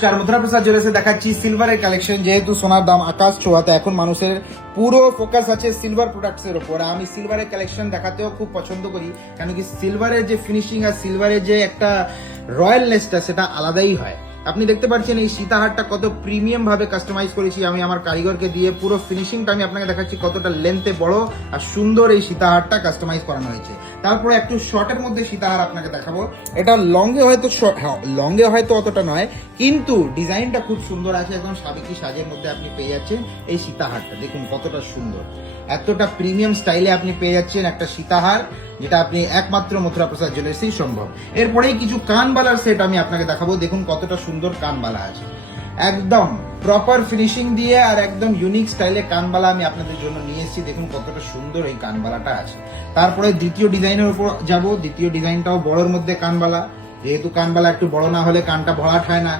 নমস্কার, মথুরা প্রসাদ জুয়েলার্সে দেখাচ্ছি সিলভারের কালেকশন। যেহেতু সোনার দাম আকাশ ছোঁয়াতে, এখন মানুষের পুরো ফোকাস আছে সিলভার প্রোডাক্টস এর উপর। আমি সিলভারের কালেকশন দেখাতেও খুব পছন্দ করি, কারণ কি সিলভারের যে ফিনিশিং আর সিলভারের যে একটা রয়্যালনেসটা সেটা আলাদাই হয়। আপনি দেখতে পাচ্ছেন এই সীতাহারটা কত প্রিমিয়াম ভাবে কাস্টমাইজ করেছি আমি আমার কারিগরকে দিয়ে। পুরো ফিনিশিংটা আমি আপনাকে দেখাচ্ছি কতটা লেন্থে বড় আর সুন্দর এই সীতাহারটা কাস্টমাইজ করানো হয়েছে। তারপরে একটু শর্টের মধ্যে সীতাহার আপনাকে দেখাবো। এটা লংয়ে হয়তো অতটা নয়, কিন্তু ডিজাইনটা খুব সুন্দর আছে। একদম সাবেকি সাজের মধ্যে আপনি পেয়ে যাচ্ছেন এই সীতাহারটা। দেখুন কতটা সুন্দর, এতটা প্রিমিয়াম স্টাইলে আপনি পেয়ে যাচ্ছেন একটা সীতাহার, যেটা আপনি একমাত্র মথুরা প্রসাদ জুয়েলার্সেই সম্ভব। এরপরেই কিছু কানবালার সেট আমি আপনাকে দেখাবো। দেখুন কতটা সুন্দর কানবালা আছে, একদম প্রপার ফিনিশিং দিয়ে আর একদম ইউনিক স্টাইলে কানবালা আমি আপনাদের জন্য নিয়ে এসেছি। দেখুন কতটা সুন্দর এই কানবালাটা আছে। তারপরে দ্বিতীয় ডিজাইনের উপর যাব। দ্বিতীয় ডিজাইনটাও বড়োর মধ্যে কানবালা, যেহেতু কানবালা একটু বড় না হলে কানটা ভরাট হয় না।